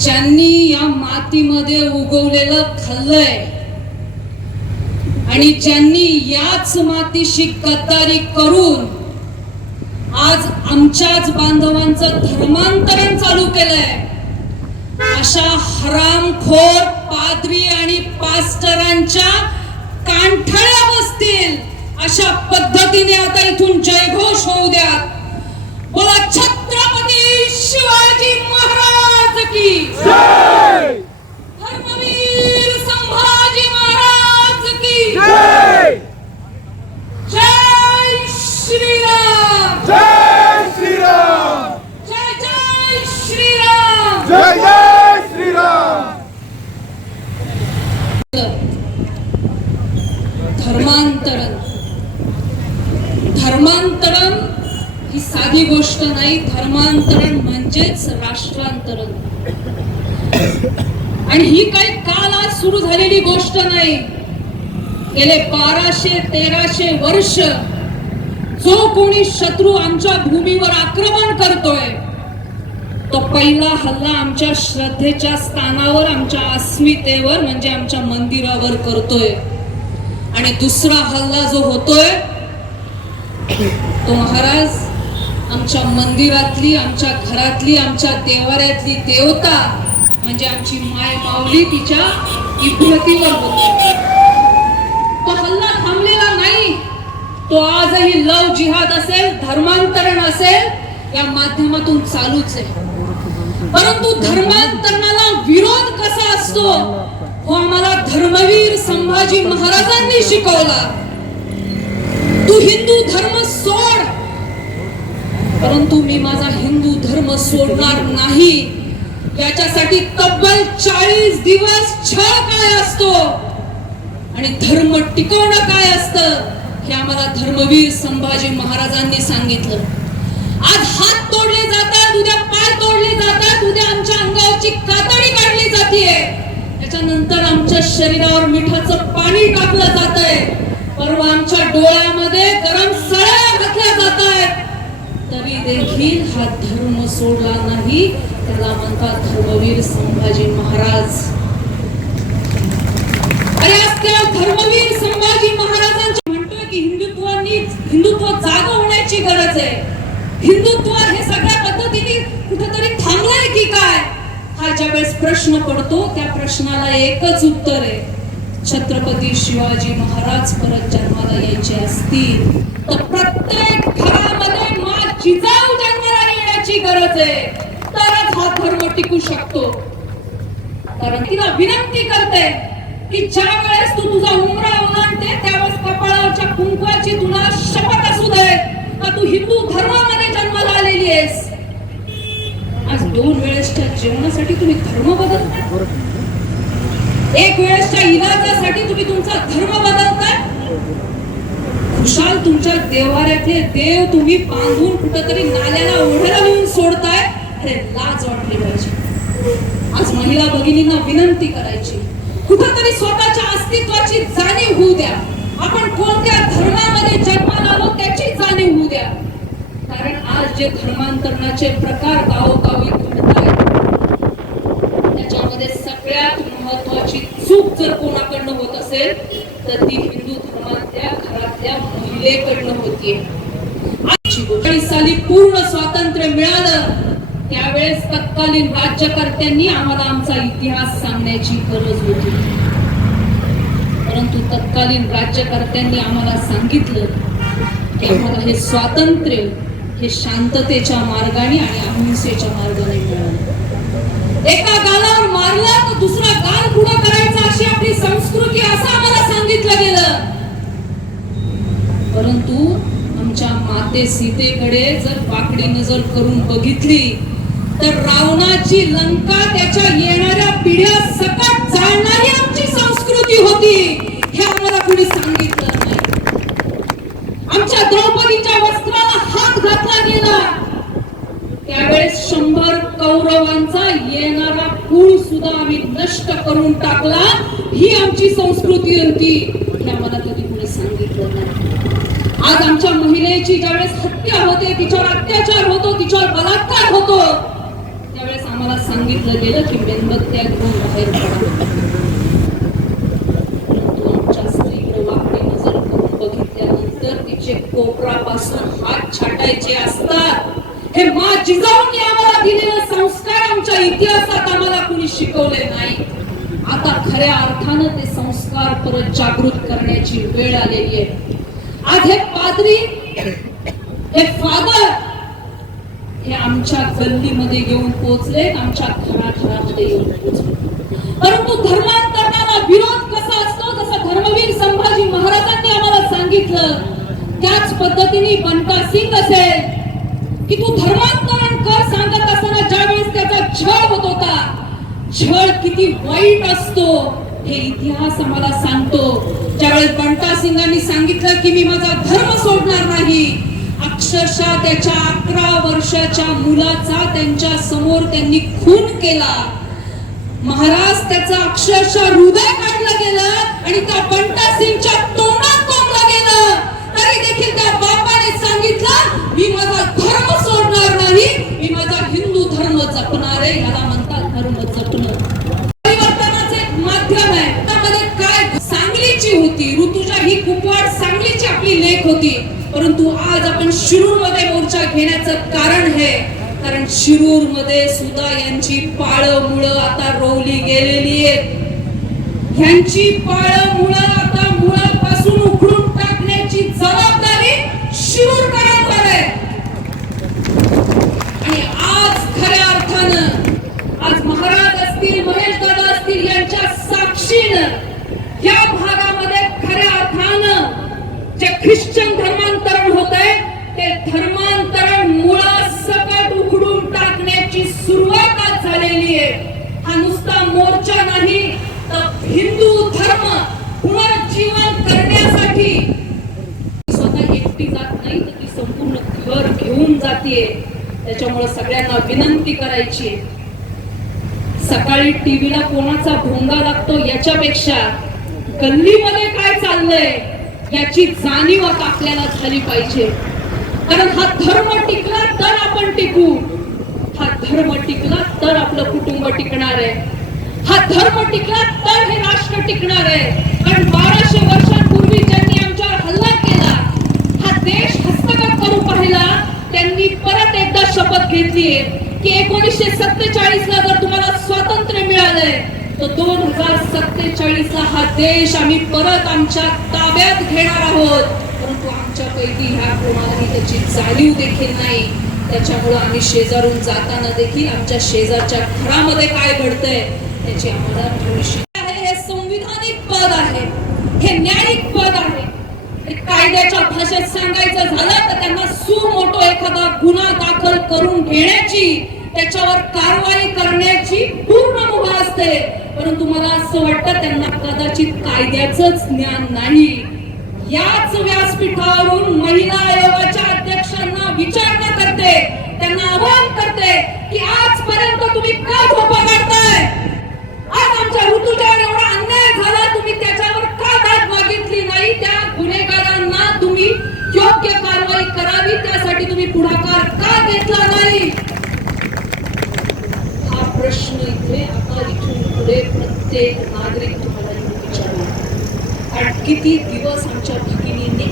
ज्यांनी या मातीमध्ये उगवलेलं खाल्लंय आणि ज्यांनी याच मातीशी गद्दारी करून आज आमच्याच बांधवांचं धर्मांतरण चालू केलंय. अशा हरामखोर पादरी आणि पास्टरांच्या कांठळ्या बसतील अशा पद्धतीने आता इथून जयघोष होऊ द्या बोला छत्रपती शिवाजी की धर्मवीर संभाजी महाराज की जय श्रीराम! जय श्रीराम! जय जय श्रीराम! जय जय श्रीराम! धर्मांतरण। धर्मांतरण ही साधी गोष्ट नाही. धर्मांतरण म्हणजेच राष्ट्रांतरण. आणि ही काही काल आज सुरू झालेली गोष्ट नाही. गेले बाराशे तेराशे वर्ष जो कोणी शत्रू आमच्या भूमीवर आक्रमण करतोय तो पहिला हल्ला आमच्या श्रद्धेच्या स्थानावर आमच्या अस्मितेवर म्हणजे आमच्या मंदिरावर करतोय. आणि दुसरा हल्ला जो होतोय तो महाराज आमच्या मंदिरातली आमच्या घरातली आमच्या देवाऱ्यातली देवता म्हणजे आमची माय माऊली तिच्या इब्रतीवर होतोय तो हल्ला थांबलेला नाही. तो आजही लव जिहाद असेल धर्मांतरण असेल या माध्यमातून चालूच आहे. परंतु धर्मांतरणाला विरोध कसा असतो? हो आम्हाला धर्मवीर संभाजी महाराजांनी शिकवला. तू हिंदू धर्म सोड. परंतु मी माझा हिंदू धर्म सोडणार नाही. याच्यासाठी तब्बल चाळीस दिवस छळ काय असतो? आणि धर्म टिकवणं काय असतं? हे आम्हाला धर्मवीर संभाजी महाराजांनी सांगितलं. आज हात तोडले जातात उद्या पाय तोडले जातात उद्या आमच्या अंगावरची कातडी काढली जाते त्याच्यानंतर आमच्या शरीरावर मिठाचं पाणी टाकलं जात आहे परवा आमच्या डोळ्यामध्ये गरम सळ्या घातल्या जात आहेत तरी देखील हा धर्म सोडला नाही. त्याला म्हणतात धर्मवीर संभाजी महाराज. आणि आज त्या धर्मवीर संभाजी महाराजांची म्हणतोय की हिंदुत्वानी हिंदुत्व जाग होण्याची गरज आहे. हिंदुत्व हे सगळ्या पद्धतीने कुठेतरी थांबलंय की काय? हा ज्यावेळेस प्रश्न पडतो त्या प्रश्नाला एकच उत्तर आहे. छत्रपती शिवाजी महाराज परत जन्माला यायचे असतील तर प्रत्येक घरामध्ये जिजाऊ जन्माला येण्याची गरज आहे तरच हा धर्म टिकू शकतो. कारण तिला विनंती करते की ज्या वेळेस तू तुझा उमरा ओलांडते त्यावेळेस कपाळाच्या कुंकवाची तुला शपथ असू दे का तू हिंदू धर्मामध्ये जन्माला आलेली आहेस. आज दोन वेळेसच्या जेवणासाठी तुम्ही धर्म बदलता? एक वेळेसच्या इलाजासाठी तुम्ही तुमचा अरे देव तुम्ही बांधून कुठंतरी नाल्याला ओढ्याला नेऊन सोडताय अरे लाज वाटली पाहिजे. आज महिला भगिनींना विनंती करायची. कुठंतरी स्वतःच्या अस्तित्वाची जाणीव होऊ द्या. आपण कोणत्या धर्मामध्ये जन्माला आलो त्याची जाणीव होऊ द्या. कारण आज जे धर्मांतरणाचे प्रकार गावोगावी घडत आहेत त्याच्यामध्ये सगळ्यात महत्वाची चूक जर कोणाकडनं होत असेल तर ती हिंदू धर्मातल्या घरातल्या महिलेकडनं होतीये. साली पूर्ण स्वातंत्र्य मिळालं. त्यावेळेस तत्कालीन राज्यकर्त्यांनी आम्हाला आमचा इतिहास सांगण्याची गरज होती. परंतु तत्कालीन राज्यकर्त्यांनी आम्हाला सांगितलं की आम्हाला हे स्वातंत्र्य हे शांततेच्या मार्गाने आणि अहिंसेच्या मार्गाने मिळालं. एका गालावर मारला तर दुसरा गाल पुढा करायचा अशी आपली संस्कृती असं आम्हाला सांगितलं गेलं. परंतु आमच्या माते सीतेकडे जर वाकडी नजर करून बघितली तर रावणाची लंका त्याच्या येणाऱ्या पिढ्या सकट जाणणारी आमची संस्कृती होती हे आम्हाला कुणी सांगितलं नाही. आमच्या द्रौपदीच्या वस्त्राला हात घातला गेला. त्यावेळेस शंभर कौरवांचा येणारा कुळ सुद्धा आम्ही नष्ट करून टाकला ही आमची संस्कृती होती हे आम्हाला कधी कुणी सांगितलं नाही आज आमच्या महिलेची ज्यावेळेस हत्या होते तिच्यावर अत्याचार होतो तिच्यावर बलात्कार होतो त्यावेळेस आम्हाला सांगितलं गेलं की मेणबत्त्या घेऊन बाहेर बघितल्यानंतर तिचे कोपरापासून हात छाटायचे असतात. हे मा जिजाऊंनी आम्हाला दिलेले संस्कार आमच्या इतिहासात आम्हाला कुणी शिकवले नाही. आता खऱ्या अर्थानं ते संस्कार परत जागृत करण्याची वेळ आलेली आहे. आज हे पादरी हे फादर हे आमच्या गल्लीमध्ये येऊन पोहोचले आमच्या घराघरामध्ये येऊन पोहोचले. परंतु धर्मांतरणाला विरोध कसा असतो जसा धर्मवीर संभाजी महाराजांनी आम्हाला सांगितलं त्याच पद्धतीने बनका सिंग असेल. की तू धर्मांतरण कर सांगत असताना ज्यावेळेस त्याचा छळ होत होता छळ किती वाईट असतो हे इतिहास आम्हाला सांगतो. ज्यावेळेस बंटा सिंगांनी सांगितलं की मी माझा धर्म सोडणार नाही. अक्षरशः त्याच्या अकरा वर्षाच्या मुलाचा त्यांच्यासमोर त्यांनी खून केला. महाराज त्याचा अक्षरशः हृदय काढलं गेलं आणि त्या बंटा सिंगच्या तोंडात परंतु आज आपण शिरूरमध्ये मोर्चा घेण्याचं कारण हे कारण शिरूरमध्ये सुद्धा यांची पाळ मुळं आता रोवली गेलेली आहेत. ह्यांची पाळ मुळं आता मुळापासून उखडून टाकण्याची जबाबदारी शिरूरकरांवर आहे आणि आज खऱ्या अर्थानं आज महाराज असतील महेश दादा असतील यांच्या साक्षीनं या भागामध्ये खऱ्या अर्थानं जे ख्रिश्चन धर्मांतरण होत आहे ते धर्मांतरण मुळासकट उखडून टाकण्याची सुरुवात आज झालेली आहे हा नुसता मोर्चा नाही तर हिंदू धर्म पुनर्जीवन करण्यासाठी स्वतः एकटी जात नाही तर ती संपूर्ण घर घेऊन जाते त्याच्यामुळे सगळ्यांना विनंती करायची. सकाळी टीव्हीला कोणाचा भोंगा लागतो याच्यापेक्षा गल्लीमध्ये काय चाललंय याची जाणीव आता आपल्याला झाली पाहिजे. कारण हा धर्म टिकला तर आपण टिकू. हा धर्म टिकला तर आपलं कुटुंब टिकणार आहे. हा धर्म टिकला तर हे राष्ट्र टिकणार आहे. कारण बाराशे वर्षांपूर्वी ज्यांनी आमच्यावर हल्ला केला हा देश हस्तगत करू पाहिला त्यांनी परत एकदा शपथ घेतलीये. की एकोणीसशे सत्तेचाळीस ला जर तुम्हाला स्वातंत्र्य मिळालंय तर दोन हजार सत्तेचाळीस ला हा देश आम्ही परत आमच्या ताब्यात घेणार आहोत. परंतु आमच्या पैकी ह्या कोणालाही त्याची जाणीव देखील नाही. त्याच्यामुळं आम्ही शेजारून जाताना देखील आमच्या शेजारच्या घरामध्ये काय घडतंय त्याची आम्हाला थोडीशी आहे हे संविधानिक पद आहे. हे न्यायिक पद आहे. कायद्याच्या भाषेत सांगायचं झालं तर त्यांना सुमोटो एखादा गुन्हा दाखल करून घेण्याची त्याच्यावर कारवाई करण्याची पूर्ण मुभा असते. परंतु मला असं वाटतं त्यांना कदाचित कायद्याचंच ज्ञान नाही. याच व्यासपीठावरून महिला आयोगाच्या अध्यक्षांना विचारणा करते त्यांना आवाहन करते की आजपर्यंत तुम्ही का झोपा काढताय? आज आमच्या ऋतुजावर एवढा अन्याय झाला तुम्ही त्याच्यावर का दाद मागितली नाही? त्या गुन्हेगारांना तुम्ही योग्य कारवाई करावी त्यासाठी तुम्ही पुढाकार का घेतला नाही हा प्रश्न इथे आता इथून पुढे प्रत्येक नागरिक तुम्हाला येऊन विचारणार किती दिवस आमच्या भगिनींनी